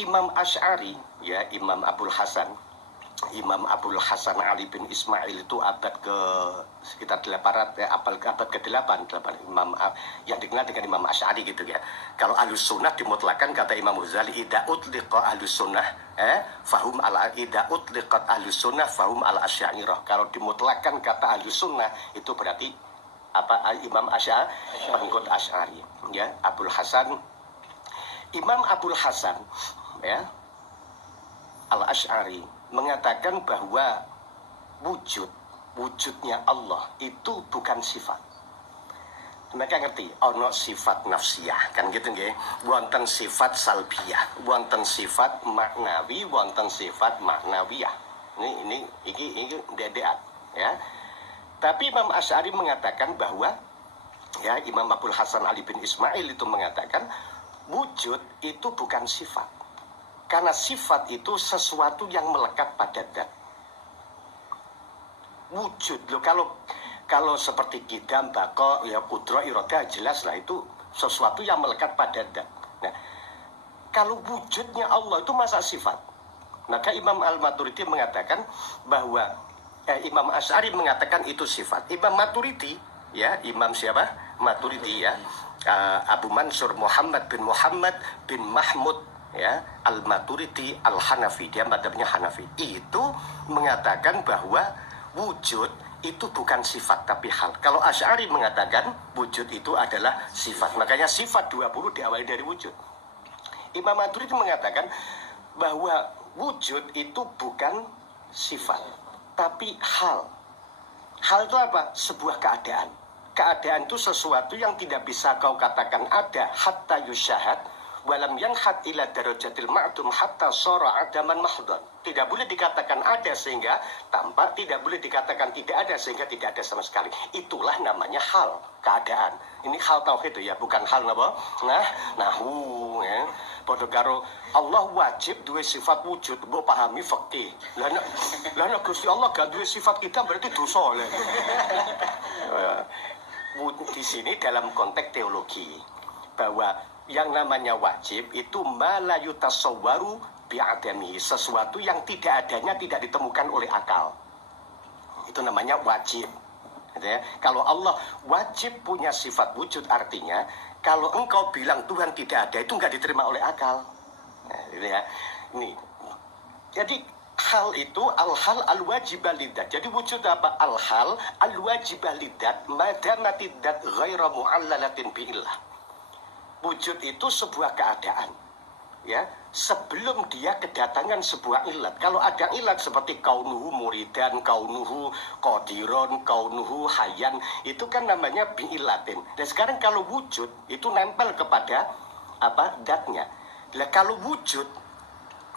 Imam Asy'ari, ya Imam Abul Hasan Ali bin Ismail itu abad ke sekitar 800 abad ke-8 yang dikenal dengan Imam Asy'ari gitu ya. Kalau Ahlus Sunnah dimutlakan kata Imam Ghazali idza utliqa Ahlus Sunnah fahum ala idza utliqat Ahlus Sunnah fahum ala Asy'ariyah. Kalau dimutlakan kata Ahlus Sunnah itu berarti Imam Asy'ari, pengikut Asy'ari ya. Imam Abul Hasan ya Al-Asy'ari mengatakan bahwa wujudnya Allah itu bukan sifat. Mereka ngerti ono sifat nafsiyah kan gitu nggih, wonten sifat salbiyah, wonten sifat maknawi, wonten sifat maknawiyah. Ini dedean ya. Tapi Imam Asy'ari mengatakan bahwa ya Imam Abul Hasan Ali bin Ismail itu mengatakan wujud itu bukan sifat. Karena sifat itu sesuatu yang melekat pada zat. Wujud loh, kalau seperti kidam, bako, ya kudro, iroda, jelas lah itu sesuatu yang melekat pada zat. Nah, kalau wujudnya Allah itu masa sifat. Maka Imam Al-Maturidi mengatakan bahwa Imam Asy'ari mengatakan itu sifat. Imam Maturidi, ya Imam siapa? Maturidi ya. Abu Mansur Muhammad bin Mahmud ya Al-Maturidi Al-Hanafi, dia madhabnya Hanafi, itu mengatakan bahwa wujud itu bukan sifat tapi hal. Kalau Asy'ari mengatakan wujud itu adalah sifat, makanya sifat 20 diawali dari wujud. Imam Maturidi mengatakan bahwa wujud itu bukan sifat tapi hal. Hal itu apa? Sebuah keadaan. Keadaan itu sesuatu yang tidak bisa kau katakan ada hatta yusyahad walam yanhat ila darajatil ma'dum hatta shara adaman mahdhan. Tidak boleh dikatakan ada sehingga tampak, tidak boleh dikatakan tidak ada sehingga tidak ada sama sekali. Itulah namanya hal, keadaan. Ini hal tauhid ya, bukan hal napa? Nahu ya. Padha karo Allah wajib duwe sifat wujud, mbok pahami fikih. Lah nek Gusti Allah gak duwe sifat kita berarti dosa lho. Di sini dalam konteks teologi bahwa yang namanya wajib itu malayu tasawwaru bi'adami, sesuatu yang tidak adanya tidak ditemukan oleh akal. Itu namanya wajib. Ya. Kalau Allah wajib punya sifat wujud, artinya kalau engkau bilang Tuhan tidak ada itu nggak diterima oleh akal. Nah, gitu ya. Ini. Jadi hal itu al-hal al-wajibalidat. Jadi wujud apa? Al-hal al-wajibalidat madamatidat ghaira mu'allalatin bi'illah. Wujud itu sebuah keadaan, ya, sebelum dia kedatangan sebuah ilat. Kalau ada ilat seperti kaunuhu muridan, kaunuhu qadiron, kaunuhu hayyan, itu kan namanya bi'ilatin. Dan sekarang kalau wujud itu nempel kepada apa? Datnya. Nah, kalau wujud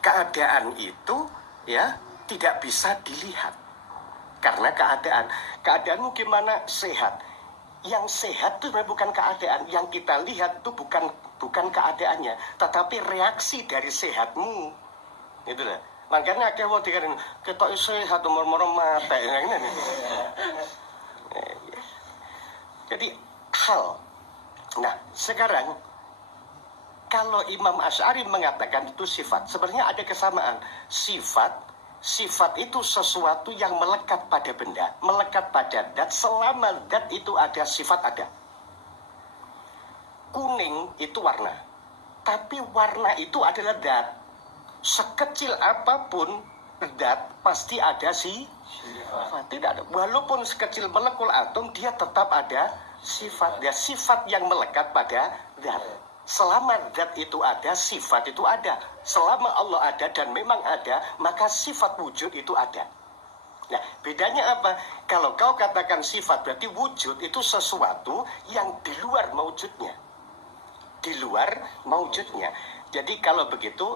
keadaan itu ya tidak bisa dilihat karena keadaanmu gimana? Sehat. Yang sehat itu bukan keadaan, yang kita lihat itu bukan keadaannya, tetapi reaksi dari sehatmu. Itu lah. Makanya akeh wong dikatakan ketok sehat umur-umur mate ngene. Jadi hal. Nah, sekarang kalau Imam Asy'ari mengatakan itu sifat, sebenarnya ada kesamaan. Sifat itu sesuatu yang melekat pada benda, melekat pada zat. Selama zat itu ada, sifat ada. Kuning itu warna, tapi warna itu adalah zat. Sekecil apapun zat pasti ada sifat. Tidak ada, walaupun sekecil molekul atom dia tetap ada sifat. Dia sifat yang melekat pada zat. Selama zat itu ada, sifat itu ada. Selama Allah ada dan memang ada, maka sifat wujud itu ada. Nah, bedanya apa? Kalau kau katakan sifat, berarti wujud itu sesuatu yang di luar maujudnya. Di luar maujudnya. Jadi kalau begitu,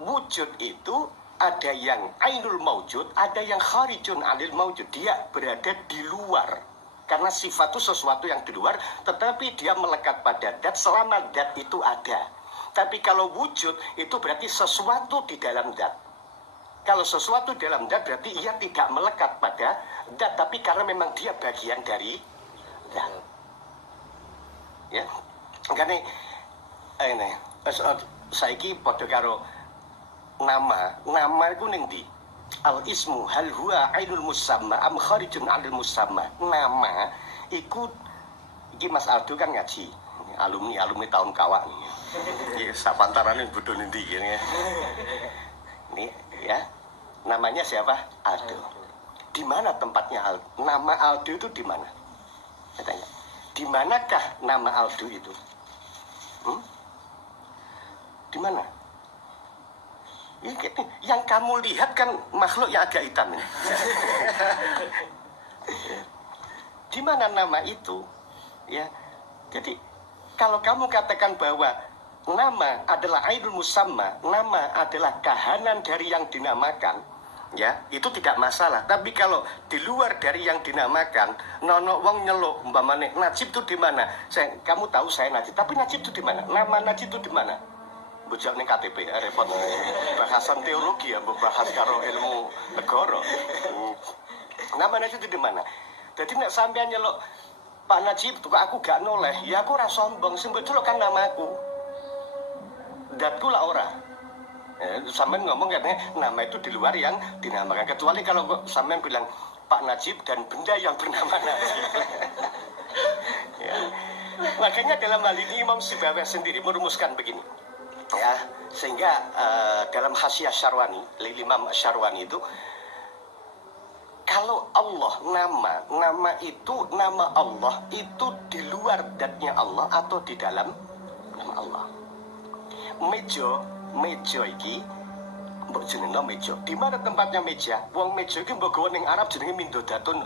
wujud itu ada yang ainul maujud, ada yang kharijun anil maujud. Dia berada di luar. Karena sifat itu sesuatu yang di luar, tetapi dia melekat pada zat selama zat itu ada. Tapi kalau wujud itu berarti sesuatu di dalam zat. Kalau sesuatu di dalam zat berarti ia tidak melekat pada zat, tapi karena memang dia bagian dari zat. Ya, karena ini saiki padha karo nama iku ning ndi? Al ismu hal huwa ainul musamma am kharijun 'anil musamma. Nama iku iki Mas Aldo kan ngaji. Alumni tahun kawak nih. Ya, sapantarane bodho ndi ya. Ini ya. Namanya siapa? Aldo. Di mana tempatnya Aldo? Nama Aldo itu di mana? Saya tanya. Di manakah nama Aldo itu? Di mana? Yang kamu lihat kan makhluk yang agak hitam ini. Di mana nama itu? Ya. Jadi kalau kamu katakan bahwa nama adalah ainul musamma, nama adalah kahanan dari yang dinamakan, ya, itu tidak masalah. Tapi kalau di luar dari yang dinamakan, nono wong nyeluk umpamane Najib itu di mana? Kamu tahu saya Najib, tapi Najib itu di mana? Nama Najib itu di mana? Bujak ning KTP repot. Bahasan teologi ya, bahas karo ilmu negara. Nama Najib itu di mana? Jadi nek sampean nyeluk Pak Najib, kok aku gak noleh, ya aku ora sombong, sing betul kan namaku. Datku lah ora. Sampean ngomong katanya nama itu di luar yang dinamakan. Kecuali kalau sampean bilang Pak Najib dan benda yang bernama Najib. Ya. Makanya dalam hal ini Imam Sibawayh sendiri merumuskan begini. Ya, sehingga dalam Hasyiah Syarwani, Imam Syarwani itu kalau Allah nama itu nama Allah itu di luar zatnya Allah atau di dalam nama Allah. Meja iki mbok jenengno meja. Di mana tempatnya meja? Wong meja iki mbok gawa ning Arab jenenge mindodatun.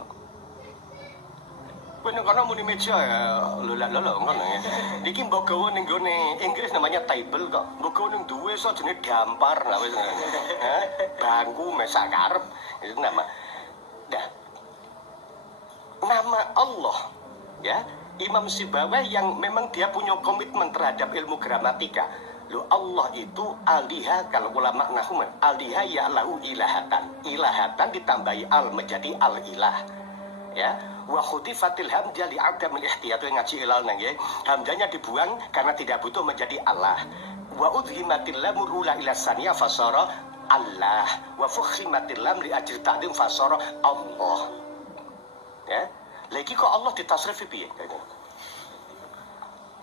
Kowe nek kono muni meja ya lho ngono ya. Niki mbok gawa ning gone Inggris namanya table kok. Mbok gawa ning duwe so jenenge dampar lah wis. Bangku mesak karep itu nama. Nah, nama Allah, ya, Imam Sibawayh yang memang dia punya komitmen terhadap ilmu gramatika. Loh, Allah itu aliha, kalau ulama nahwu aliha ya lahu ilahatan. Ilahatan ditambahi al menjadi al-ilah. Ya, wa khudifatil hamzah li adam al-ihtiyat yang ngaji ilal nang nggih. Hamzahnya dibuang karena tidak butuh menjadi Allah. Wa udhimatil lam rula ila saniyah fasara Allah wa fukhimatil lam li ajri ta'dim fasara Allah. Ya, lagi kok Allah ditasrifi piye?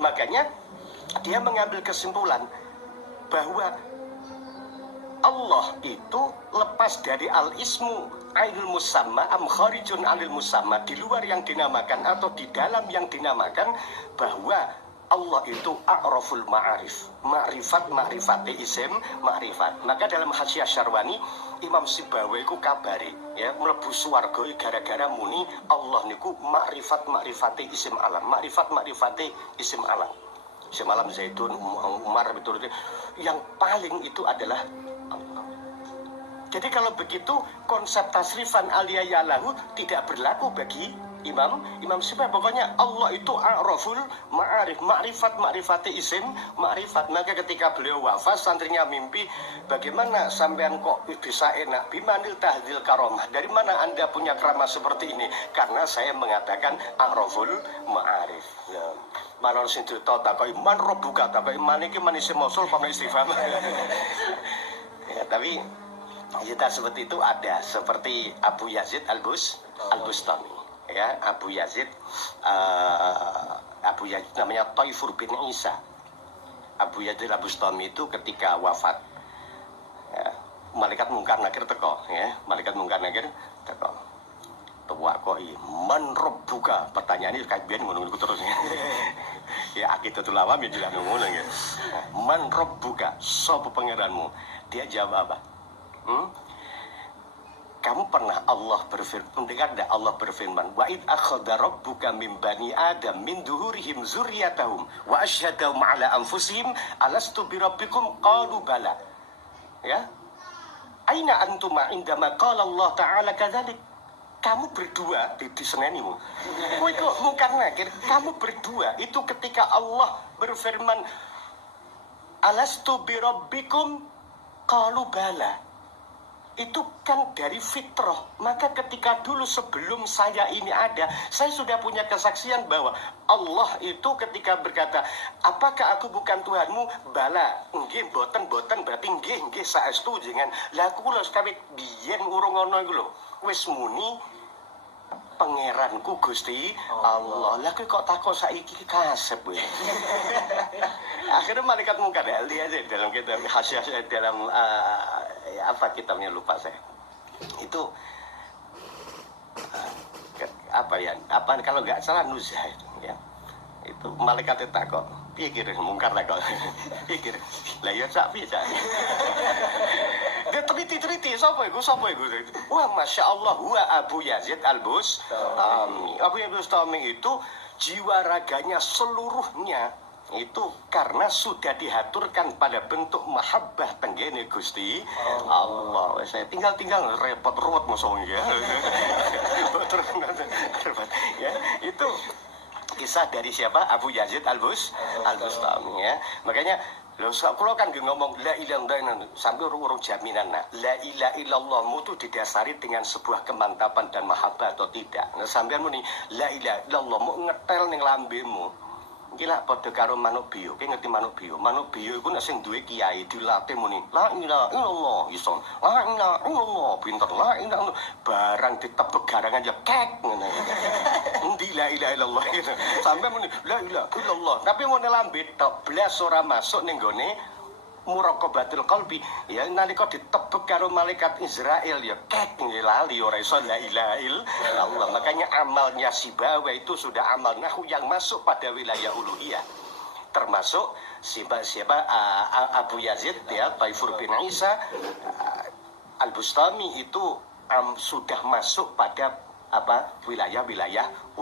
Makanya dia mengambil kesimpulan bahwa Allah itu lepas dari al-ismu ainul musamma am kharijun 'anil musamma, di luar yang dinamakan atau di dalam yang dinamakan, bahwa Allah itu a'raful ma'arif, ma'rifati isim ma'rifat. Maka dalam Hasyiah Syarwani Imam Sibawayh iku kabari ya mlebu swarga gara-gara muni Allah niku ma'rifati isim alam, ma'rifati isim alam. Isim alam Zaidun, Umar itu yang paling itu adalah Allah. Jadi kalau begitu konsep tasrifan aliyayalahu tidak berlaku bagi Imam Sibawayh. Pokoknya Allah itu a'raful ma'arif, ma'rifati isim ma'rifat. Maka ketika beliau wafat, santrinya mimpi, bagaimana sampean kok bisa enak bimanil tahdil karomah, dari mana anda punya keramah seperti ini? Karena saya mengatakan a'raful ma'arif ya. Manon sing cerita takoi man robuka takoi man iki man isim mausul pamane istifham. Ya, tapi kita seperti itu ada, seperti Abu Yazid Al-Bustami. Ya, Abu Yazid namanya Taifur bin Isa. Abu Yazid Al-Bustami itu ketika wafat, ya, malaikat mungkar nakir teko, ya, malaikat mungkar nakir teko. Tua kok man rabbuka, pertanyaannya kayak biyen ngono terus. Ya Aqidatul Awam ya bilang ngono ya. Man rabbuka, sapa pangeranmu? Dia jawab apa? Kamu pernah Allah berfirman, mendengar tidak Allah berfirman, wa id akhadha rabbuka min bani adam min duhurihim zurriyatahum wa asyhadahum ala anfusihim alastu bi rabbikum qalu bala. Ya. Aina antuma indama qala Allah taala kadzalik. Kamu berdua di senenimu. Kowe kok mungkar nakir, kamu berdua itu ketika Allah berfirman alastu bi rabbikum qalu bala. itu kan dari fitrah. Maka ketika dulu sebelum saya ini ada, saya sudah punya kesaksian bahwa Allah itu ketika berkata, apakah aku bukan Tuhanmu? Bala, nggih boten berarti nggih saestu jenengan. Lah kula kawit biyen urung ana iku lho. Wis muni pangeranku Gusti Allah. Lah kok takut saiki kasep kowe. Akhirnya malaikat mungkar ya, lihat aja dalam kitab hasil dalam apa kitabnya lupa saya. Itu apa ya? Apa kalau nggak salah Nuzah itu ya. Itu malaikat takut. Pikir mungkar takut. Pikir. Lah ya sak piye sak. Dia teliti sapa iku? Wah, Masya Allah, huwa Abu Yazid Al-Bustami. Abu Yazid Al-Bustami itu jiwa raganya seluruhnya itu karena sudah dihaturkan pada bentuk mahabbah tenggene Gusti Allah. Saya tinggal repot ruwet musuhnya. Ya, itu kisah dari siapa? Abu Yazid Al-Bustami ya. Makanya lho kalau kan ngomong la ilaha illallah sampai urung jaminan la ilaha illallahmu itu didasari dengan sebuah kemantapan dan mahabbah atau tidak. Nah sampean muni la ilaha illallah mau ngetel ning lambemu. Iki lak padha karo manuk biyo. Ki ngerti manuk biyo? Manuk biyo iku nek sing duwe kiai dilatih muni la ilaha illallah iso. La ilaha illallah pinter. La ilaha barang ditepek garangan ya kek ngene. Endi la ilaha illallah gitu. Sampai muni la ilaha illallah. Tapi mau lambe tok blas ora masuk ning gone muraqabatul qalbi. Ya nalika ditepek karo malaikat Israel ya kek lali ora iso la ilaha illallah. Makanya amalnya Sibawa itu sudah amal nahu yang masuk pada wilayah uluhiyah. Termasuk siapa Abu Yazid ya Taifur bin Isa Al-Bustami itu sudah masuk pada wilayah-wilayah uluhiyah.